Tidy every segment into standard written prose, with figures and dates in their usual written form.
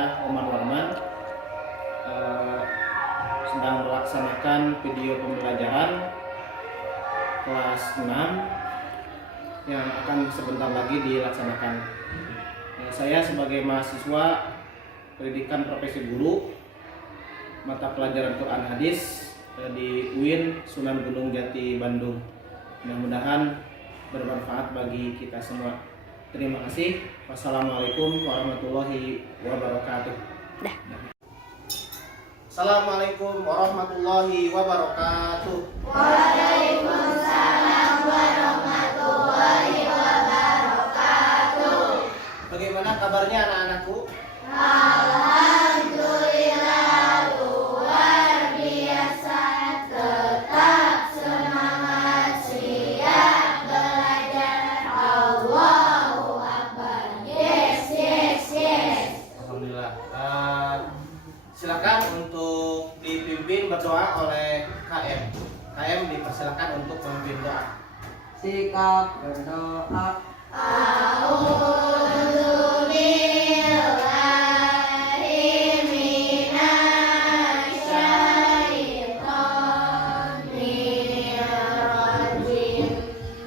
saya Omar Warman sedang melaksanakan video pembelajaran kelas 6 yang akan sebentar lagi dilaksanakan. Saya sebagai mahasiswa pendidikan profesi guru mata pelajaran Quran Hadis di UIN Sunan Gunung Jati Bandung. Mudah-mudahan bermanfaat bagi kita semua. Terima kasih. Wassalamualaikum warahmatullahi wabarakatuh. Assalamualaikum warahmatullahi wabarakatuh. Waalaikumsalam warahmatullahi wabarakatuh. Bagaimana kabarnya anak-anakku? Alhamdulillah luar biasa, tetap semangat, siap belajar. Allahu Akbar. Yes, yes, yes. Alhamdulillah. Silakan untuk dipimpin berdoa oleh KM. KM dipersilakan untuk memimpin doa. Sikap berdoa. A'udzu billahi minasy syaithanir rajim.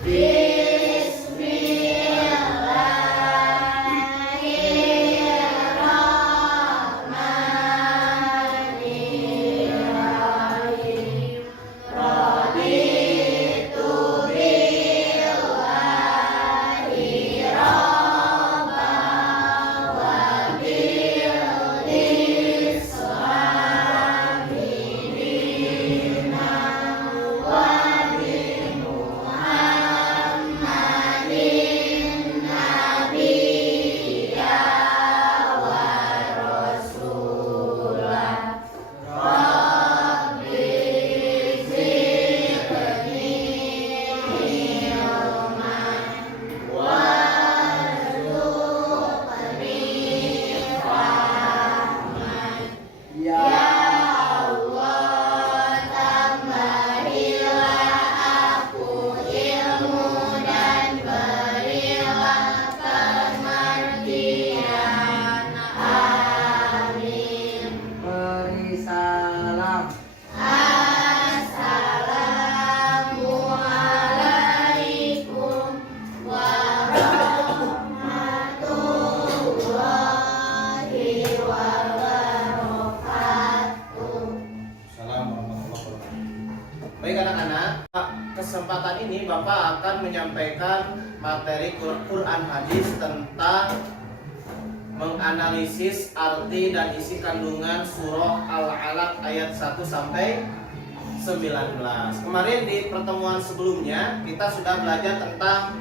Bismillahirrahmanirrahim. Raditu billahi rabban wa bil islami dinan wa bi Muhammadin nabiyya wa rasulah. Rabbi zidni ilman warzuqni fahman. Ya Ya Allah, tambahilah aku ilmu dan berilah pengertian. Amin. beri salam. Assalamualaikum warahmatullahi wabarakatuh. Assalamualaikum warahmatullahi wabarakatuh. Baik anak-anak, kesempatan ini Bapak akan menyampaikan materi Quran Hadis tentang menganalisis arti dan isi kandungan surah Al-Alaq ayat 1 sampai 19. Kemarin di pertemuan sebelumnya kita sudah belajar tentang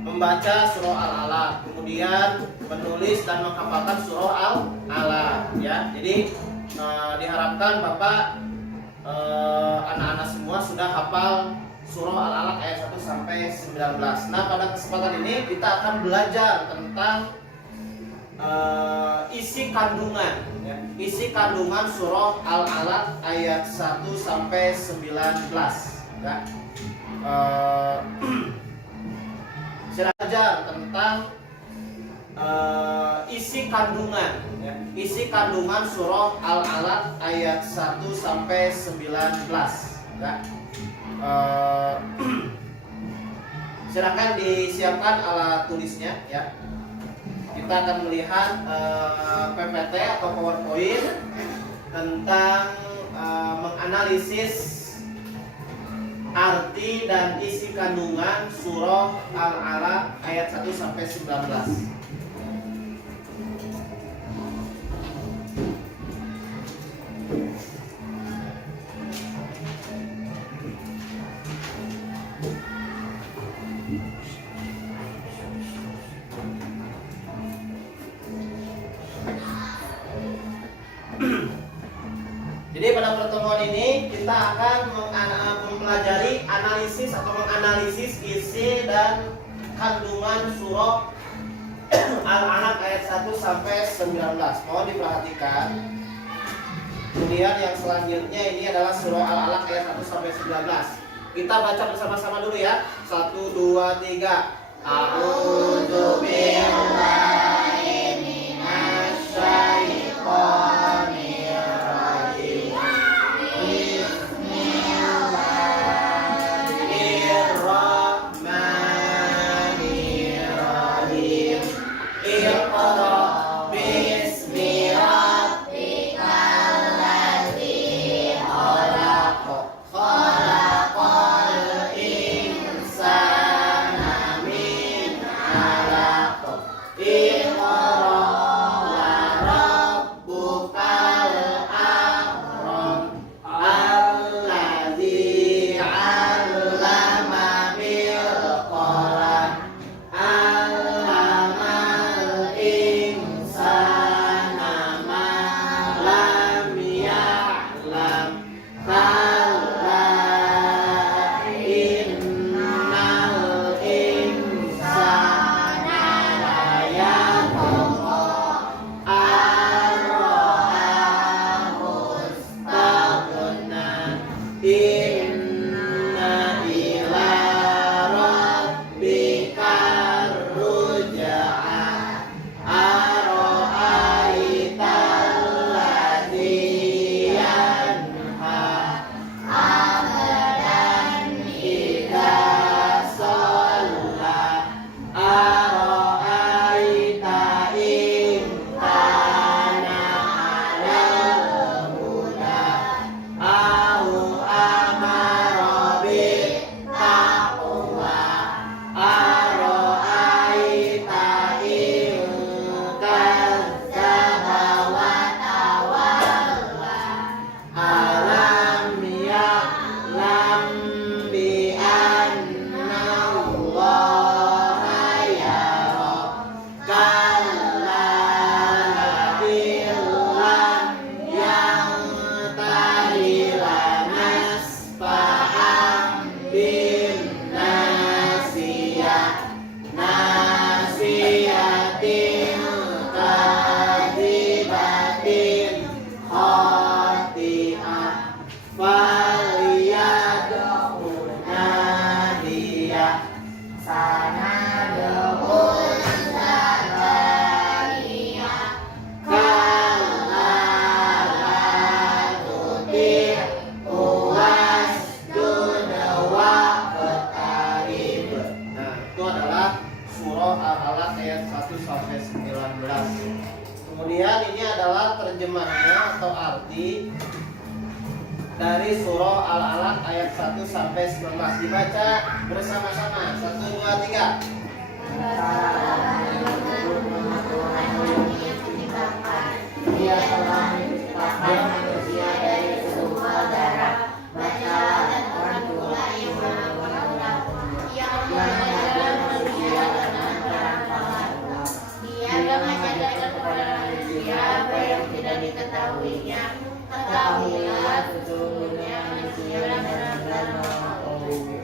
membaca surah Al-Alaq, kemudian menulis dan menghafalkan surah Al-Alaq ya. Jadi diharapkan Bapak anak-anak semua sudah hafal surah Al-Alaq ayat 1 sampai 19. Nah, pada kesempatan ini kita akan belajar tentang isi kandungan ya. Isi kandungan surah Al-Alaq ayat 1 sampai 19 ya. Silakan belajar tentang isi kandungan ya. Isi kandungan surah Al-Alaq ayat 1 sampai 19 ya. Silakan disiapkan alat tulisnya ya. Kita akan melihat PPT atau PowerPoint tentang menganalisis arti dan isi kandungan surah Al-Alaq ayat 1 sampai 19. Jadi pada pertemuan ini kita akan mempelajari analisis atau menganalisis isi dan kandungan surah Al-Alaq ayat 1 sampai 19. Mohon diperhatikan. Kemudian yang selanjutnya ini adalah surah Al-Alaq ayat 1 sampai 19. Kita baca bersama-sama dulu ya. 1, 2, 3. A'udzu billahi minasy adalah terjemahnya atau arti dari surah Al-Alaq ayat 1 sampai 19. Dibaca bersama-sama. 1, 2, 3. Dia telah menciptakan manusia dari semua darah. Bacalah dan bantulah yang maha pengatur, yang mengajarkan manusia dengan terang Allah. Dia mengajarkan kepada manusia apa yang tidak diketahuinya. Ketahuilah sesungguhnya manusia benar-benar mengetahui.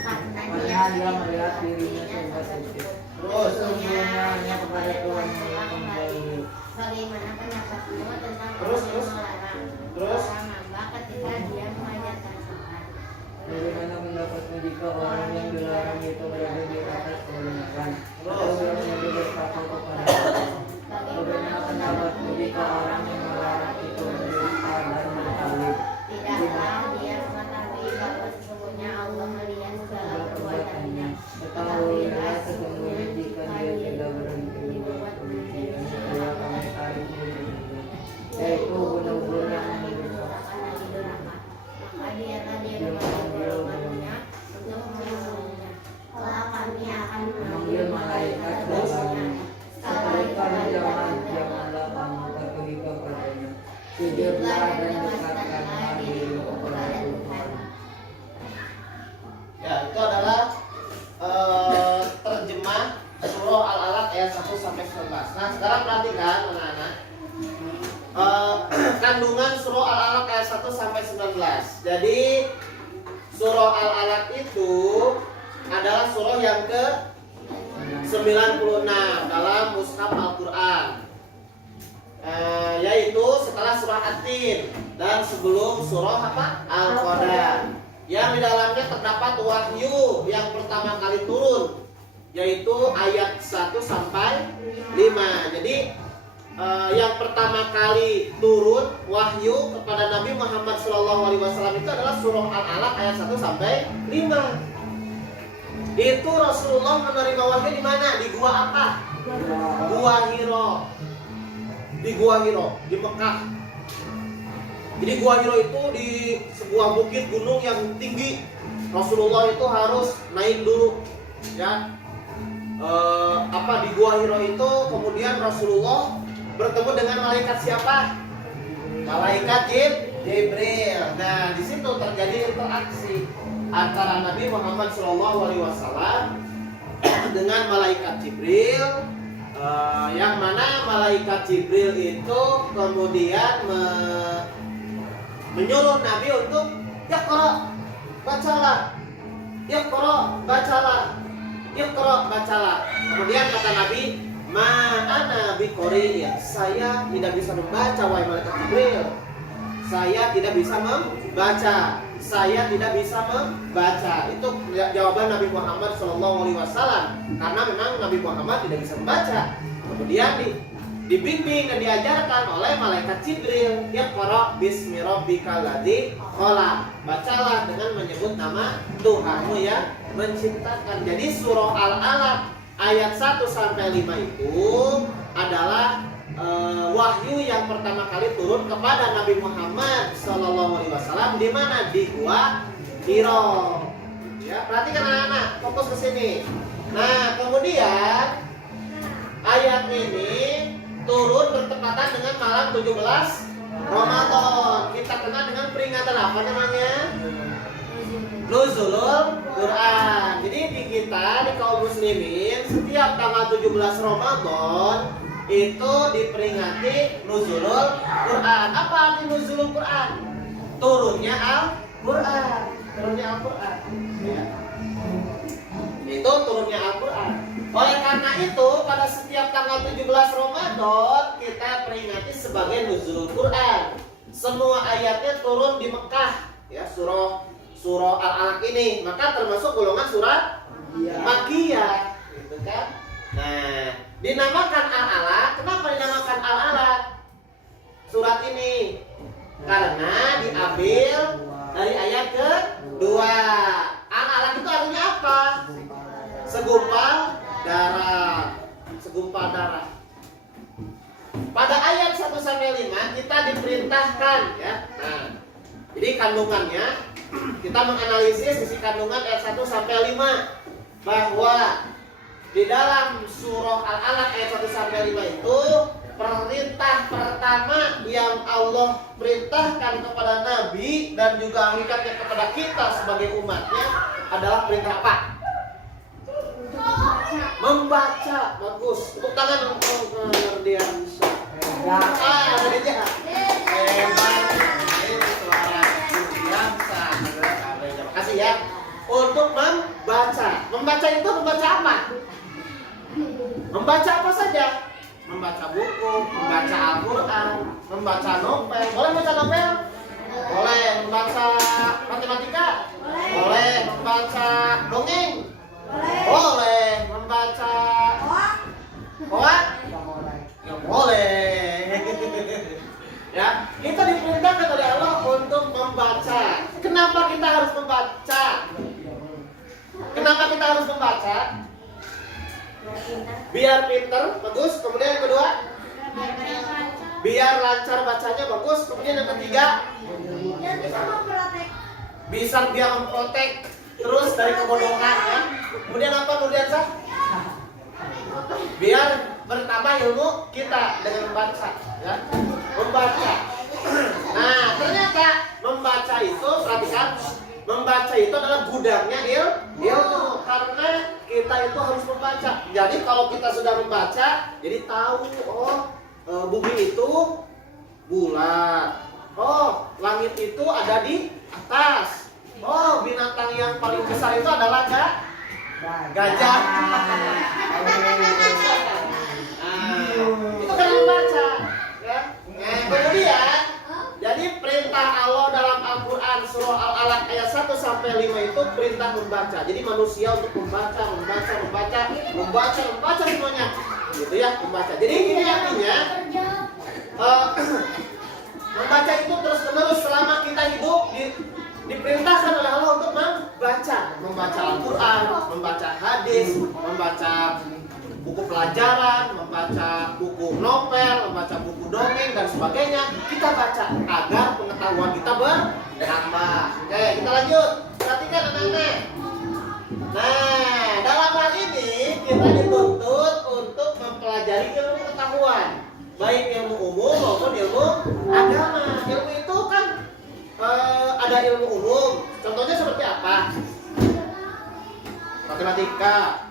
Karena dia melihat dirinya serba sempit. Terus. Sesungguhnya hanya kepada Tuhan yang kembali. Bagaimana pendapatmu tentang Terus. orang yang melarang? Terus. Orang hamba ketika dia mengajarkan sholat. Bagaimana pendapatmu jika orang yang dilarang itu berada di atas kebenaran? Atau yang bertakwa kepada Allah? Bagaimana pendapatmu jika orang yang melarang itu mendusta dan berpaling? Tidakkah dia mengetahui bahwa sesungguhnya Allah melihat segala perbuatannya? Ketahuilah sesungguhnya jika dia tidak berhenti membuat kebencian, dia akan mencarinya di dunia, yaitu bunuh-bunuh yang mendusta. Maka dia tadi memanggil golongannya untuk membunuhnya. Kelak kami akan Memanggil malaikat kepadanya. Sekali-kali janganlah kamu patuhi kepadanya. Sujudlah dan dekatkanlah dirimu kepada Tuhan. Ya, itu adalah terjemah surah Al-Alaq ayat 1 sampai 19. Nah, sekarang perhatikan anak-anak. Kandungan surah Al-Alaq ayat 1 sampai 19. Jadi surah Al-Alaq itu adalah surah yang ke 96 dalam mushaf Al-Qur'an. Yaitu setelah surah At-Tin dan sebelum surah apa? Al-Qadar. Yang di dalamnya terdapat wahyu yang pertama kali turun, yaitu ayat 1 sampai 5. Jadi yang pertama kali turun wahyu kepada Nabi Muhammad SAW itu adalah surah Al-Alaq ayat 1 sampai 5. Itu Rasulullah menerima wahyu di mana? Di gua apa? Gua Hiro. Di Gua Hiro di Mekah. Jadi Gua Hiro itu di sebuah bukit gunung yang tinggi. Rasulullah itu harus naik dulu, ya. Di Gua Hiro itu kemudian Rasulullah bertemu dengan malaikat siapa? Malaikat Jibril. Nah, di situ terjadi interaksi antara Nabi Muhammad SAW dengan malaikat Jibril. Yang mana malaikat Jibril itu kemudian menyuruh Nabi untuk Iqra, bacalah. Iqra, bacalah. Iqra, bacalah. Kemudian kata Nabi, "Ma'ana biqori'in." Saya tidak bisa membaca, wahai malaikat Jibril. Saya tidak bisa membaca. Saya tidak bisa membaca. Itu jawaban Nabi Muhammad SAW. Karena memang Nabi Muhammad tidak bisa membaca. Kemudian dibimbing dan diajarkan oleh malaikat Jibril. Iqra bismi rabbikal ladzi khalaq. Bacalah dengan menyebut nama Tuhanmu yang menciptakan. Jadi surah Al-Alaq ayat 1 sampai 5 itu adalah wahyu yang pertama kali turun kepada Nabi Muhammad SAW di mana? Di Gua Hiro. Ya, perhatikan anak-anak, fokus ke sini. Nah, kemudian ayat ini turun bertepatan dengan malam 17 Ramadan. Kita kenal dengan peringatan apa namanya? Nuzulul Quran. Jadi di kita, di kaum muslimin, setiap tanggal 17 Ramadan itu diperingati Nuzulul Quran. Apa arti Nuzulul Quran? Turunnya Al-Quran. Turunnya Al-Quran. Ya. Itu turunnya Al-Quran. Oleh karena itu, pada setiap tanggal 17 Ramadan kita peringati sebagai Nuzulul Quran. Semua ayatnya turun di Mekah, ya, surah Al-Alaq ini, maka termasuk golongan surat Makkiyah, gitu kan? Nah, dinamakan Al-Alaq. Kenapa dinamakan Al-Alaq surat ini? Karena diambil dari ayat kedua. Al-Alaq itu artinya apa? Segumpal darah. Segumpal darah. Pada pada ayat 1 sampai 5 kita diperintahkan ya. Nah, jadi kandungannya kita menganalisis isi kandungan ayat 1 sampai 5 bahwa di dalam surah Al-Alaq ayat 1 sampai 5 itu perintah pertama yang Allah perintahkan kepada Nabi dan juga hakikatnya kepada kita sebagai umatnya adalah perintah apa? Membaca. Bagus. Tepuk tangan untuk Nerdiansa. Ada dia. Hebat. Ini suara Nerdiansa. Terima kasih ya. Untuk membaca. Membaca itu membaca apa? Membaca apa saja? Membaca buku, membaca Al-Quran, membaca novel. Boleh membaca novel? Boleh. Membaca matematika? Boleh. Membaca dongeng? Boleh. Membaca hoak? Ya boleh. Ya, kita diperintahkan oleh Allah untuk membaca. Kenapa kita harus membaca? Kenapa kita harus membaca? Biar pinter, bagus. Kemudian yang kedua, biar lancar bacanya, bagus. Kemudian yang ketiga, bisa dia memprotek terus dari kebodohan ya. Kemudian apa Nurdiansa? Biar bertambah ilmu kita dengan membaca ya. Membaca. Nah, ternyata membaca itu, perhatikan, membaca itu adalah gudangnya ilmu. Karena kita itu harus membaca. Jadi kalau kita sudah membaca, jadi tahu bumi itu bulat. Oh, langit itu ada di atas. Oh, binatang yang paling besar itu adalah gajah. Itu kan membaca ya. Kemudian jadi perintah Allah dalam Al-Quran surah Al-Alaq ayat 1 sampai 5 itu perintah membaca. Jadi manusia untuk membaca semuanya. Gitu ya, membaca. Jadi ini artinya membaca itu terus-menerus selama kita hidup diperintahkan oleh Allah untuk membaca Al-Quran, membaca hadis, membaca buku pelajaran, membaca buku novel, membaca buku dongeng dan sebagainya. Kita baca agar pengetahuan kita bertambah. Oke, kita lanjut. Perhatikan anak-anak. Nah, dalam hal ini kita dituntut untuk mempelajari ilmu pengetahuan, baik ilmu umum maupun ilmu agama. Ilmu itu kan ada ilmu umum. Contohnya seperti apa? Matematika,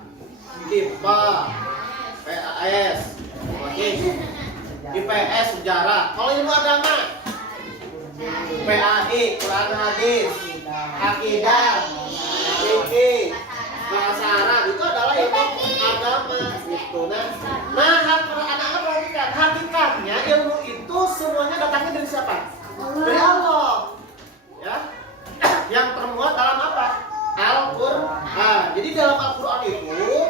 IPA, PAS, IPS, sejarah. Kalau ilmu agama, PAI, Quran hadis, akidah, fikih, bahasa Arab, itu adalah ilmu agama. Gitu. Nah, anak-anak perhatikan, hakikatnya ilmu itu semuanya datangnya dari siapa? Dari Allah. Ya, yang termuat dalam apa? Al-Quran. Jadi dalam Al-Quran itu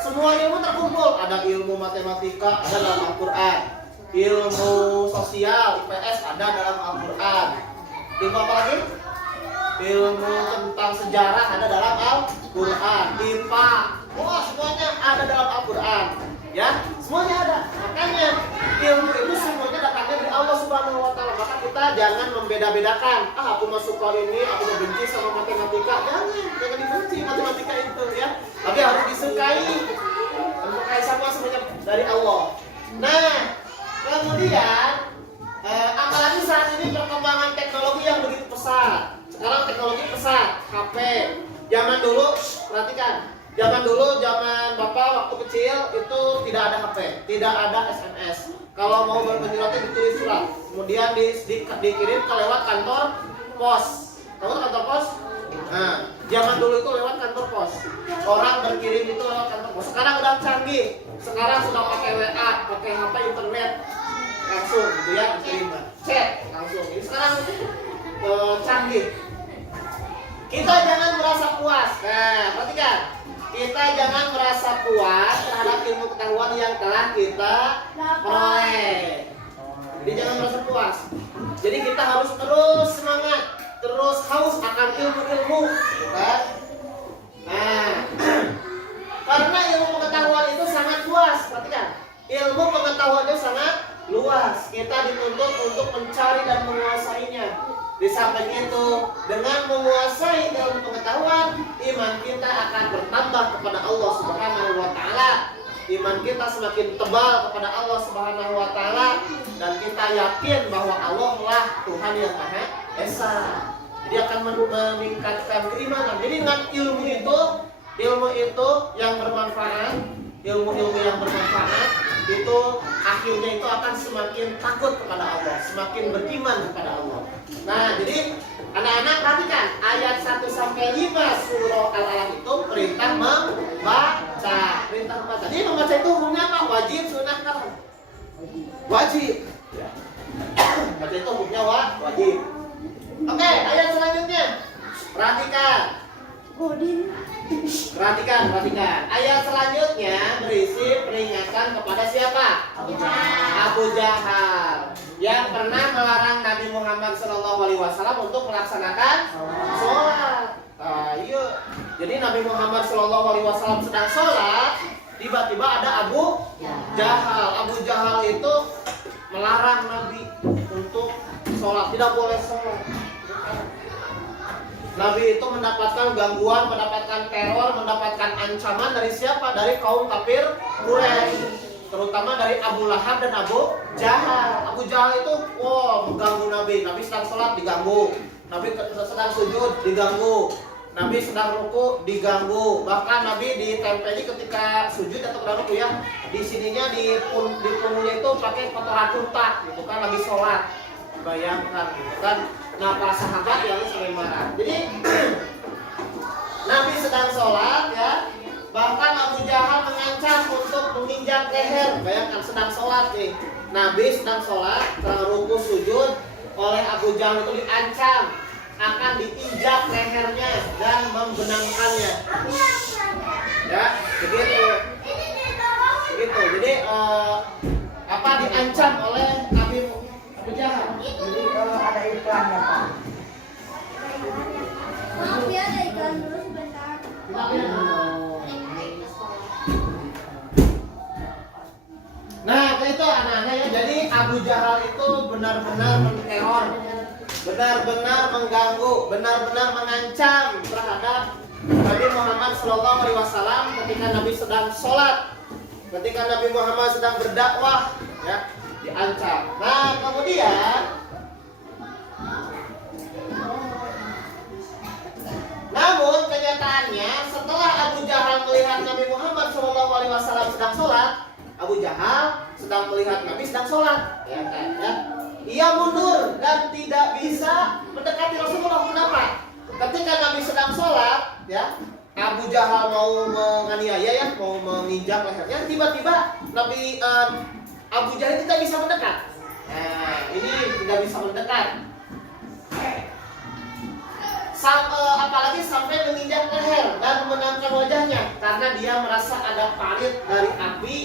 semua ilmu terkumpul. Ada ilmu matematika, ada dalam Al-Quran. Ilmu sosial, IPS ada dalam Al-Quran. Ilmu apa lagi? Ilmu tentang sejarah ada dalam Al-Quran. IPA, wah semuanya ada dalam Al-Quran. Ya, semuanya ada. Makanya ilmu itu semuanya datangnya dari Allah Subhanahu Wa Taala. Maka kita jangan membeda-bedakan. Aku mah suka ini, aku benci sama matematika. Jangan dibenci matematika itu ya. Tapi harus disukai. Disukai sama semuanya dari Allah. Nah, kemudian apalagi saat ini perkembangan teknologi yang begitu pesat. Sekarang teknologi pesat, HP. Zaman dulu, perhatikan. Zaman dulu, zaman Bapak waktu kecil itu tidak ada HP, tidak ada SMS. Kalau mau berpenjualan ditulis surat, kemudian dikirim ke lewat kantor pos. Tahu kantor pos? Nah, zaman dulu itu lewat kantor pos. Orang berkirim itu lewat kantor pos. Sekarang udah canggih. Sekarang sudah pakai WA, pakai HP internet langsung gitu ya, dikirim chat langsung. Ini sekarang canggih. Kita jangan merasa puas. Nah, perhatikan. Kita jangan merasa puas terhadap ilmu pengetahuan yang telah kita peroleh. Jadi jangan merasa puas. Jadi kita harus terus semangat, terus haus akan ilmu-ilmu, kan? Nah, karena ilmu pengetahuan itu sangat luas, perhatikan. Ilmu pengetahuan itu sangat luas. Kita dituntut untuk mencari dan menguasainya. Di samping itu, dengan menguasai ilmu pengetahuan, iman kita akan bertambah kepada Allah Subhanahu wa taala. Iman kita semakin tebal kepada Allah Subhanahu wa taala, dan kita yakin bahwa Allah lah Tuhan yang Maha Esa. Jadi akan meningkatkan keimanan. Jadi dengan ilmu itu yang bermanfaat, ilmu-ilmu yang bermanfaat itu akhirnya itu akan semakin takut kepada Allah, semakin beriman kepada Allah. Nah, jadi anak-anak perhatikan ayat 1 sampai 5 surah Al-Alaq itu perintah membaca. Perintah membaca. Jadi membaca itu hukumnya apa? Wajib, sunnah, kan? Wajib. Ya. Baca itu hukumnya wajib. Oke, ayat selanjutnya. Perhatikan. Perhatikan. Ayat selanjutnya berisi peringatan kepada siapa? Abu Jahal yang pernah melarang Nabi Muhammad SAW untuk melaksanakan sholat. Iya. Jadi Nabi Muhammad SAW sedang sholat, tiba-tiba ada Abu Jahal. Abu Jahal itu melarang Nabi untuk sholat, tidak boleh sholat. Nabi itu mendapatkan gangguan, mendapatkan teror, mendapatkan ancaman dari siapa? Dari kaum kafir Quraisy, terutama dari Abu Lahab dan Abu Jahal. Abu Jahal itu mengganggu Nabi. Nabi sedang sholat diganggu, Nabi sedang sujud diganggu, Nabi sedang ruku diganggu. Bahkan Nabi ditempeli ketika sujud atau sedang ruku ya. Di sininya di punggungnya itu pakai kotoran unta, gitu kan, lagi sholat. Bayangkan, gitu kan. Nah, para sahabat yang sering marah. Jadi Nabi sedang sholat ya. Bahkan Abu Jahal mengancam untuk menginjak leher. Bayangkan sedang sholat nih. Nabi sedang sholat, sedang ruku sujud, oleh Abu Jahal itu diancam akan diinjak lehernya dan membenamkannya. Ya, begitu. Jadi diancam oleh Nabi Abu Jahal. Jadi kalau ada iklan ya Pak. Maaf ya, ada iklan dulu sebentar. Nah, itu anak-anak ya. Jadi Abu Jahal itu benar-benar meneror, benar-benar mengganggu, benar-benar mengancam terhadap Nabi Muhammad SAW ketika Nabi sedang sholat, ketika Nabi Muhammad sedang berdakwah, ya, diancam. Nah, kemudian namun kenyataannya setelah Abu Jahal melihat Nabi Muhammad SAW sedang sholat, Abu Jahal sedang melihat Nabi sedang sholat, ya kan? Ya. Ia mundur dan tidak bisa mendekati Rasulullah. Kenapa? Ketika Nabi sedang sholat, ya, Abu Jahal mau menganiaya, ya, mau menginjak lehernya, tiba-tiba Nabi Abu Jahal tidak bisa mendekat. Nah, ini tidak bisa mendekat. Apalagi sampai menginjak leher dan memenamkan wajahnya, karena dia merasa ada parit dari api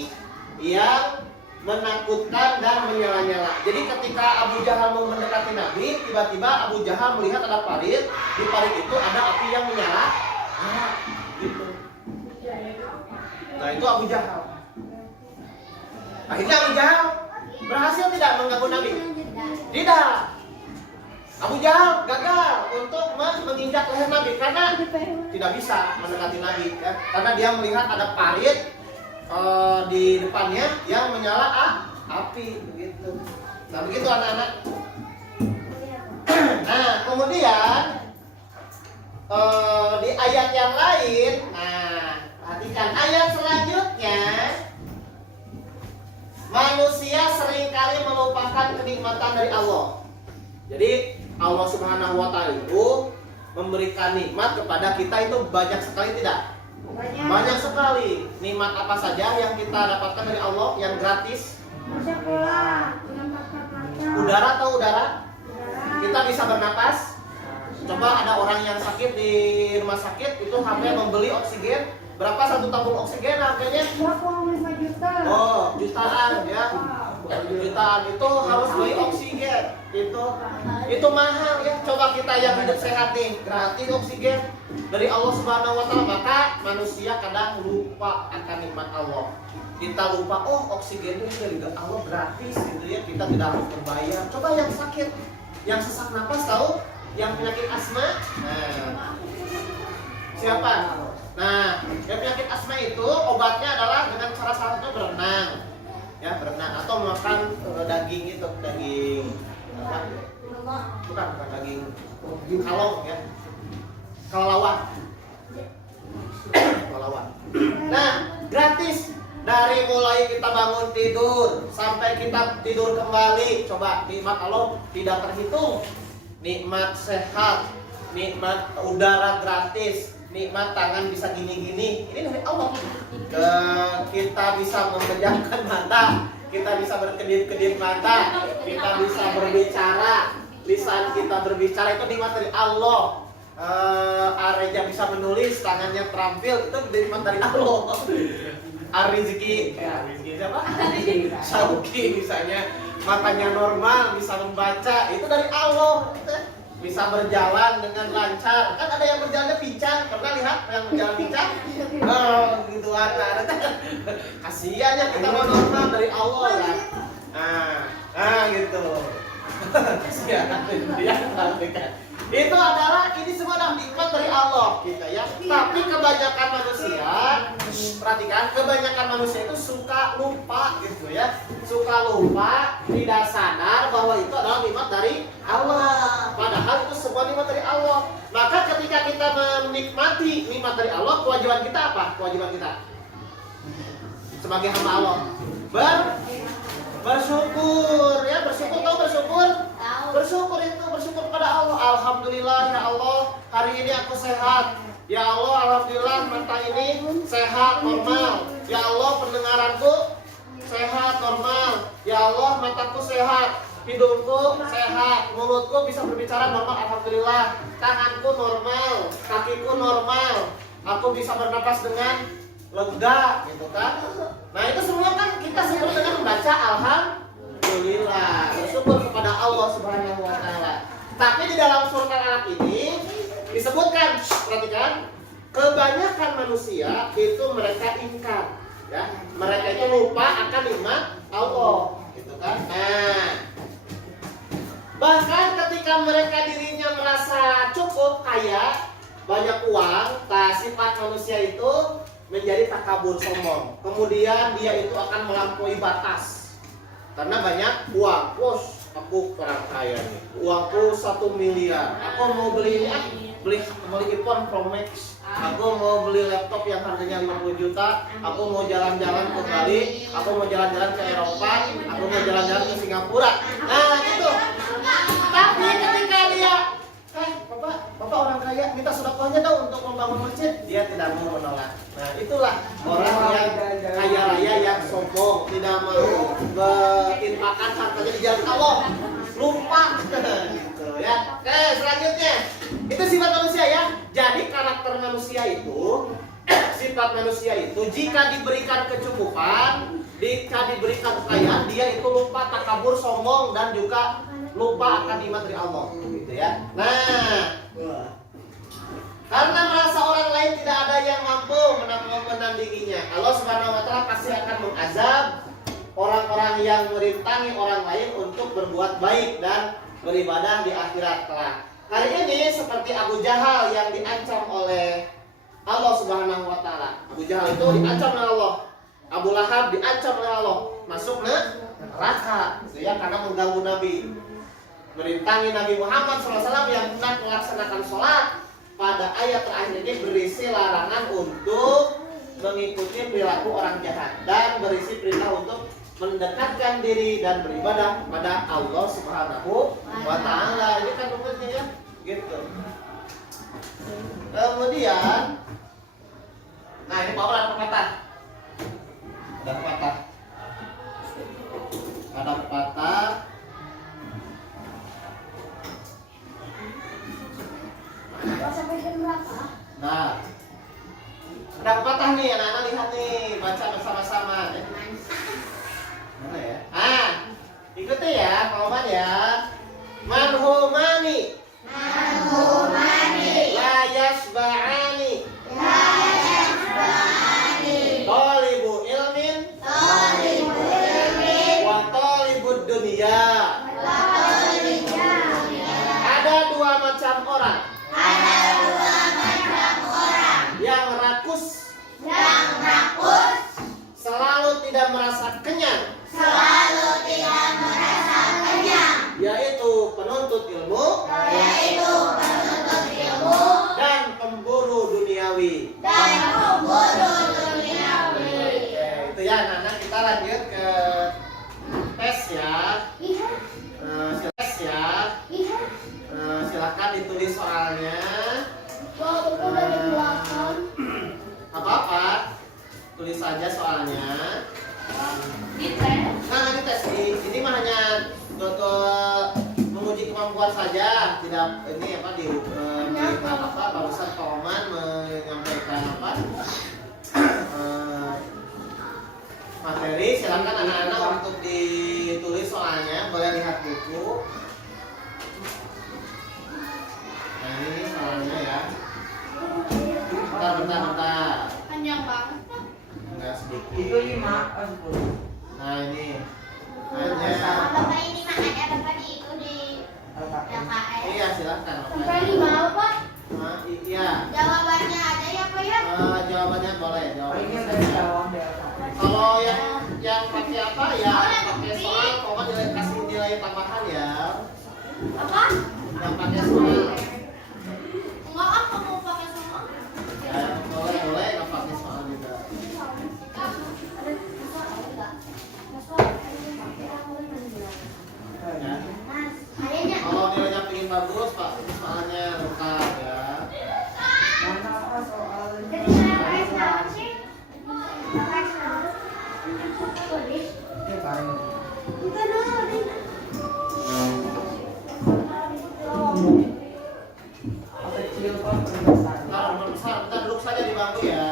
yang menakutkan dan menyala-nyala. Jadi ketika Abu Jahal mau mendekati Nabi, tiba-tiba Abu Jahal melihat ada parit, di parit itu ada api yang menyala. Gitu. Nah, itu Abu Jahal. Akhirnya Abu Jahal berhasil tidak mengganggu Nabi? Tidak. Abu Jahal gagal untuk menginjak leher Nabi karena tidak bisa mendekati Nabi, ya. Karena dia melihat ada parit di depannya yang menyala api, begitu. Nah, begitu anak-anak. Nah, kemudian di ayat yang lain, nah, perhatikan ayat selanjutnya. Manusia seringkali melupakan kenikmatan dari Allah. Jadi Allah Subhanahu wa taala itu memberikan nikmat kepada kita itu banyak sekali, tidak? Banyak sekali. Nikmat apa saja yang kita dapatkan dari Allah yang gratis? Udara, atau udara? Kita bisa bernapas. Coba ada orang yang sakit di rumah sakit itu sampai membeli oksigen. Berapa satu tabung oksigen harganya? 25 juta. Oh, jutaan ya. Jutaan itu harus beli oksigen. Itu Itu mahal ya. Coba kita yang hidup sehat nih, gratis oksigen dari Allah Subhanahu wa taala, maka manusia kadang lupa akan nikmat Allah. Kita lupa, oh oksigennya dari Allah gratis gitu ya, kita tidak harus berbayar. Coba yang sakit, yang sesak napas tahu, yang penyakit asma. Nah, siapa? Nah, yang penyakit asma itu obatnya adalah dengan cara salah satunya berenang. Ya, berenang atau makan daging itu, daging apa? Bukan daging kalong ya. Kelelawar. Kelelawar. Nah, gratis dari mulai kita bangun tidur sampai kita tidur kembali. Coba nikmat Allah tidak terhitung. Nikmat sehat, nikmat udara gratis, nikmat tangan bisa gini-gini, ini dari Allah. Kita bisa memejamkan mata, kita bisa berkedip-kedip mata, kita bisa berbicara, lisan kita berbicara, itu nikmat dari Allah. Areja bisa menulis, tangannya terampil, itu nikmat dari Allah. Arizki, Rizki siapa? Sauki misalnya, matanya normal, bisa membaca, itu dari Allah. Bisa berjalan dengan lancar. Kan ada yang berjalannya pincang, pernah lihat yang berjalan pincang? Oh, gitu ada. Kasiannya kita mau normal dari Allah ya. Nah gitu. Kasihan dia kan. Itu adalah ini semua adalah nikmat dari Allah kita ya. Tapi kebanyakan manusia, perhatikan, kebanyakan manusia itu suka lupa gitu ya. Suka lupa, tidak sadar bahwa itu adalah nikmat dari Allah. Padahal itu semua nikmat dari Allah. Maka ketika kita menikmati nikmat dari Allah, kewajiban kita apa? Kewajiban kita sebagai hamba Allah bersyukur ya. Bersyukur, tahu bersyukur? Bersyukur itu bersyukur pada Allah. Alhamdulillah ya Allah, hari ini aku sehat. Ya Allah, alhamdulillah mata ini sehat normal. Ya Allah, pendengaranku sehat normal. Ya Allah, mataku sehat, hidungku sehat, mulutku bisa berbicara normal, alhamdulillah. Tanganku normal, kakiku normal. Aku bisa bernapas dengan lega gitu kan. Nah, itu semua kan kita sebut dengan membaca alhamdulillah, bersyukur kepada Allah Subhanahu wa taala. Tapi di dalam surat Al-Alaq ini disebutkan, perhatikan, kebanyakan manusia itu mereka ingkar ya. Mereka itu lupa akan nikmat Allah gitu kan. Nah, bahkan ketika mereka dirinya merasa cukup kaya, banyak uang, sifat manusia itu menjadi takabur, sombong. Kemudian dia itu akan melampaui batas karena banyak uang. Bos, aku orang kaya nih, uangku 1 miliar. Aku mau beli ini, beli iPhone Pro Max. Aku mau beli laptop yang harganya 50 juta. Aku mau jalan-jalan ke Bali. Aku mau jalan-jalan ke Eropa. Aku mau jalan-jalan ke Singapura. Nah gitu. Tapi ketika dia, Bapak orang kaya, minta sedekahnya dong untuk membangun masjid, dia tidak mau menolak. Nah itulah orang yang kaya raya yang sombong, tidak mau berinfakkan hartanya di jalan Allah, lupa gitu ya. Oke, selanjutnya itu sifat manusia ya. Jadi karakter manusia itu, sifat manusia itu jika diberikan kecukupan, jika diberikan kekayaan, dia itu lupa, takabur, sombong, dan juga lupa akan nikmat dari Allah gitu ya. Nah, karena merasa orang lain tidak ada yang mampu menandinginya, Allah Subhanahu wa taala pasti akan mengazab orang-orang yang merintangi orang lain untuk berbuat baik dan beribadah di akhirat kelak. Hari ini seperti Abu Jahal yang diancam oleh Allah Subhanahu wa taala. Abu Jahal itu diancam oleh Allah. Abu Lahab diancam oleh Allah masuk neraka gitu ya, karena mengganggu Nabi, merintangi Nabi Muhammad SAW yang hendak melaksanakan sholat. Pada ayat terakhir ini berisi larangan untuk mengikuti perilaku orang jahat dan berisi perintah untuk mendekatkan diri dan beribadah kepada Allah Subhanahu wa taala. Ini kan umumnya ya, gitu. Kemudian, nah ini power ada pepatah. Ada pepatah. Ada pepatah. Nah, ada pepatah nih, anak-anak lihat nih, baca bersama-sama. Mana ya? Ikuti ya, kawan ya. Man huma penuntut ilmu yaitu penuntut ilmu dan pemburu duniawi. dan pemburu duniawi. Oke, itu ya anak-anak, kita lanjut ke tes ya. Tes ya. Silakan ditulis soalnya. Apa-apa, tulis saja soalnya. Nah, dites ini mah hanya untuk menguji kemampuan saja, tidak ini apa di apa barusan Pak Oman menyampaikan apa materi. Silakan anak-anak untuk ditulis soalnya, boleh lihat buku. Nah, ini soalnya ya. Bentar. Panjang banget. Enggak sedikit. Itu 5 atau 10. Nah, ini Bapak hanya. ini mah ada bapak di itu di LKS. Iya, silakan. Apa? Nah, iya. Jawabannya ada ya Pak ya? Jawabannya boleh. Paling Jawabannya. dari Jawang daerah. Kalau yang pakai apa ya? Pakai soal, kok nilai kasih nilai tambahan ya. Apa? Yang pakai soal. Enggak ah, kamu pakai semua. Ya, boleh nggak pakai soal juga. Ya. Adanya. Kalau nilainya pengen bagus, Pak, ini soalnya lengkap ya. Mana soalnya? Jadi saya pakai apa sih? Pakai tulis. Ini paling. Bukan dulu. Kecil Pak, besar. Bentar, duduk saja di bangku ya.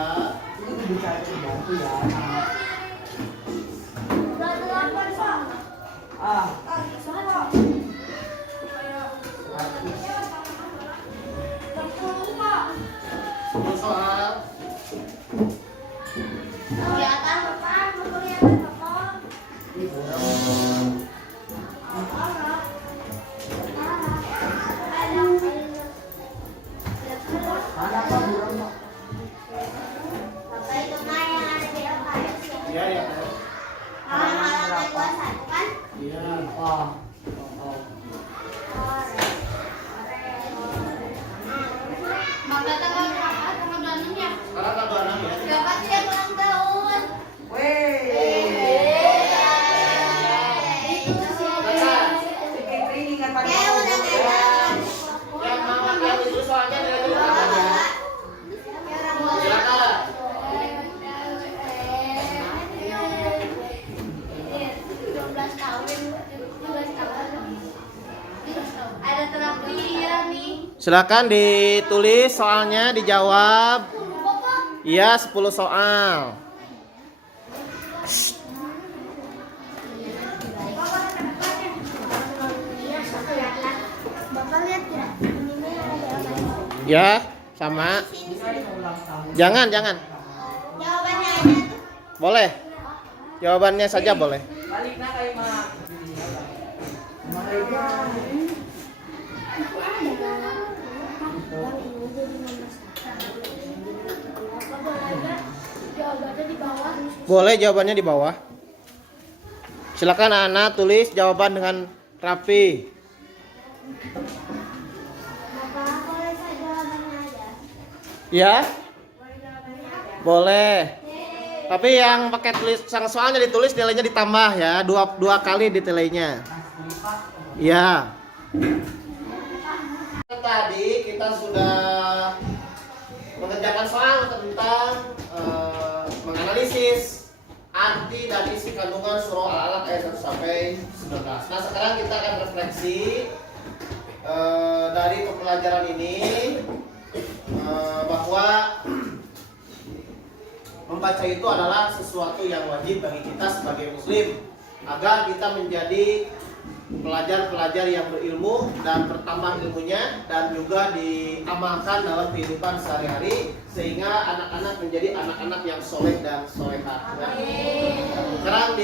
Ini bicara bantu ya. Udah delapan Pak. Ah, Soal. Ini soal. Kelihatan Bapak, kelihatan Bapak. mana Pak burung Pak? Bapak itu mah yang ada di LKS ya. Iya, ya. Halaman 21 kan? Iya. Oh. Maka tanggal berapa? Tanggal 26 ya? Sekarang tanggal 6 ya. Bapak tidak ulang tahun. Weh. Itu sih. Ini ingat Ya udah kan. Yang mau yang itu soalnya nilainya ditambah ya. Silakan. Ada terakhir nih. Silakan ditulis soalnya, dijawab. Iya, 10 soal. Bapak lihat tidak? Ini ada apa? Ya, sama. Jangan. Jawabannya ada tuh. Boleh. Jawabannya saja boleh. Baliknya kayak mah. Jawabannya di bawah. Boleh jawabannya di bawah. Silakan anak-anak tulis jawaban dengan rapi. Bapak boleh saya jawabannya aja. Ya, Boleh jawabannya aja. boleh. Tapi yang pakai tulis sang soalnya ditulis nilainya ditambah ya, dua kali nilainya. Ya. Tadi kita sudah mengerjakan soal tentang menganalisis arti dan isi kandungan surah Al-Alaq ayat 1 sampai 19. Nah, sekarang kita akan refleksi dari pembelajaran ini bahwa membaca itu adalah sesuatu yang wajib bagi kita sebagai muslim agar kita menjadi pelajar-pelajar yang berilmu dan bertambah ilmunya dan juga diamalkan dalam kehidupan sehari-hari sehingga anak-anak menjadi anak-anak yang soleh dan solehah. Sekarang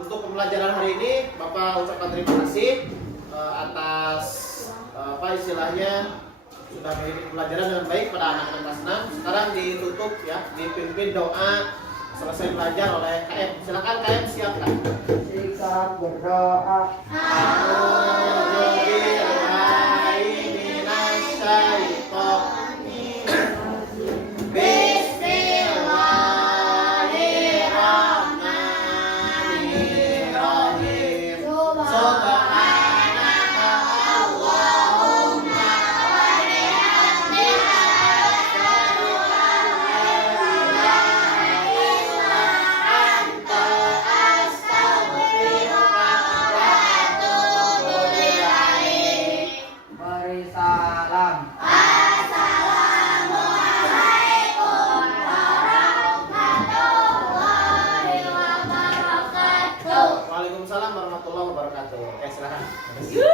untuk pembelajaran hari ini Bapak ucapkan terima kasih atas apa istilahnya sudah mengikuti pembelajaran dengan baik pada anak-anak kelas 6. Sekarang ditutup ya, dipimpin doa selesai belajar oleh KM. Silakan KM siapkan. Sikap berdoa. Alhamdulillah. wabarakatuh. Oke, silakan.